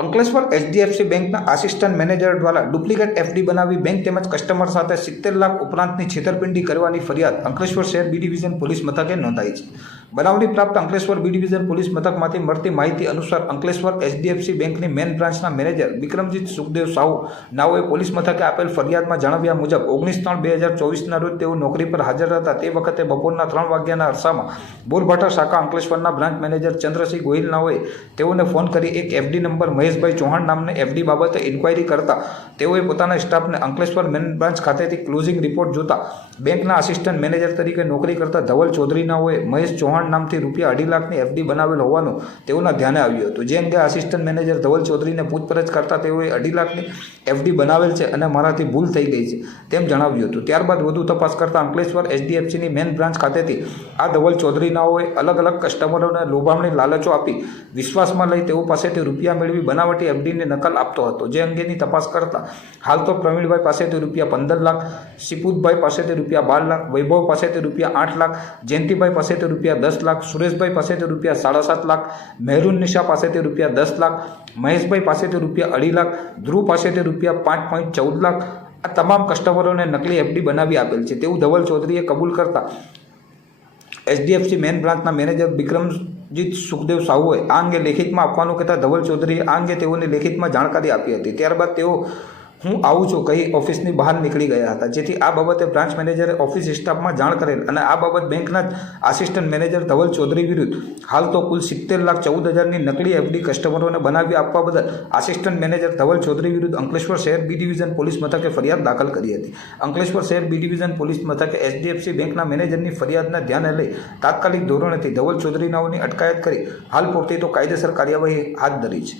Ankleshwar HDFC બેંકના assistant manager દ્વારા duplicate FD બનાવી બેંક તેમજ કસ્ટમર સાથે સિત્તેર લાખ ઉપરાંતની છેતરપિંડી કરવાની ફરિયાદ અંકલેશ્વર શહેર બી ડિવિઝન પોલીસ મથકે નોંધાઈ છે. બનાવની પ્રાપ્ત અંકલેશ્વર બી ડિવિઝન પોલીસ મથકમાંથી મળતી માહિતી અનુસાર અંકલેશ્વર એચડીએફસી બેંકની મેન બ્રાન્ચના મેનેજર વિક્રમજીત સુખદેવ સાહુ નાઓએ પોલીસ મથકે આપેલ ફરિયાદમાં જણાવ્યા મુજબ ઓગણીસ ત્રણ બે હજાર ચોવીસના રોજ તેઓ નોકરી પર હાજર હતા. તે વખતે બપોરના ત્રણ વાગ્યાના અરસામાં બોરભાટા શાખા અંકલેશ્વરના બ્રાન્ચ મેનેજર ચંદ્રસિંહ ગોહિલ નાઓએ તેઓને ફોન કરી એક એફડી નંબર મહેશભાઈ ચૌહાણ નામને એફડી બાબતે ઇન્ક્વાયરી કરતા તેઓએ પોતાના સ્ટાફને અંકલેશ્વર મેન બ્રાન્ચ ખાતેથી ક્લોઝિંગ રિપોર્ટ જોતા બેંકના આસિસ્ટન્ટ મેનેજર તરીકે નોકરી કરતા ધવલ ચૌધરી નાઓએ મહેશ ચૌહાણ નામથી રૂપિયા અઢી લાખની એફડી બનાવેલ હોવાનું તેઓના ધ્યાને આવ્યું હતું. જે અંગે આસિસ્ટન્ટ મેનેજર ધવલ ચૌધરીને પૂછપરછ કરતા તેઓએ અઢી લાખની એફડી બનાવેલ છે અને મારાથી ભૂલ થઈ ગઈ છે તેમ જણાવ્યું હતું. ત્યારબાદ વધુ તપાસ કરતા અંકલેશ્વર એચડીએફસીની મેન બ્રાન્ચ ખાતેથી આ ધવલ ચૌધરીનાઓએ અલગ અલગ કસ્ટમરોને લોભામણી લાલચો આપી વિશ્વાસમાં લઈ તેઓ પાસેથી રૂપિયા મેળવી બનાવટી એફડીની નકલ આપતો હતો. જે અંગેની તપાસ કરતા હાલ તો પ્રવીણભાઈ પાસેથી રૂપિયા પંદર લાખ શિપુતભાઈ પાસેથી રૂપિયા બાર લાખ, વૈભવ પાસેથી રૂપિયા આઠ લાખ, જયંતિભાઈ પાસેથી રૂપિયા દસ લાખ, સુરેશભાઈ પાસેથી રૂપિયા સાડા સાત લાખ, મહેરુન નિશા પાસેથી રૂપિયા દસ લાખ, મહેશભાઈ પાસેથી રૂપિયા અઢી લાખ, ધ્રુવ પાસેથી રૂપિયા પાંચ પોઈન્ટ ચૌદ લાખ. આ તમામ કસ્ટમરોને નકલી એફડી બનાવી આપેલ છે. તેવું ધવલ ચૌધરીએ કબૂલ કરતા એચડીએફસી મેન બ્રાન્ચના મેનેજર વિક્રમજીત સુખદેવ સાહુએ આ અંગે લેખિતમાં આપવાનું કહેતા ધવલ ચૌધરીએ આ અંગે તેઓને લેખિતમાં જાણકારી આપી હતી. ત્યારબાદ તેઓ હું આવું છું કહી ઓફિસની બહાર નીકળી ગયા હતા. જેથી આ બાબતે બ્રાન્ચ મેનેજરે ઓફિસ સ્ટાફમાં જાણ કરેલ અને આ બાબત બેંકના આસિસ્ટન્ટ મેનેજર ધવલ ચૌધરી વિરુદ્ધ હાલ તો કુલ સિત્તેર લાખ ચૌદ હજારની નકલી એફડી કસ્ટમરોને બનાવી આપવા બદલ આસિસ્ટન્ટ મેનેજર ધવલ ચૌધરી વિરુદ્ધ અંકલેશ્વર શહેર બી ડિવિઝન પોલીસ મથકે ફરિયાદ દાખલ કરી હતી. અંકલેશ્વર શહેર બી ડિવિઝન પોલીસ મથકે એચડીએફસી બેંકના મેનેજરની ફરિયાદના ધ્યાને લઈ તાત્કાલિક ધોરણેથી ધવલ ચૌધરીનાઓની અટકાયત કરી હાલ પૂરતી તો કાયદેસર કાર્યવાહી હાથ ધરી છે.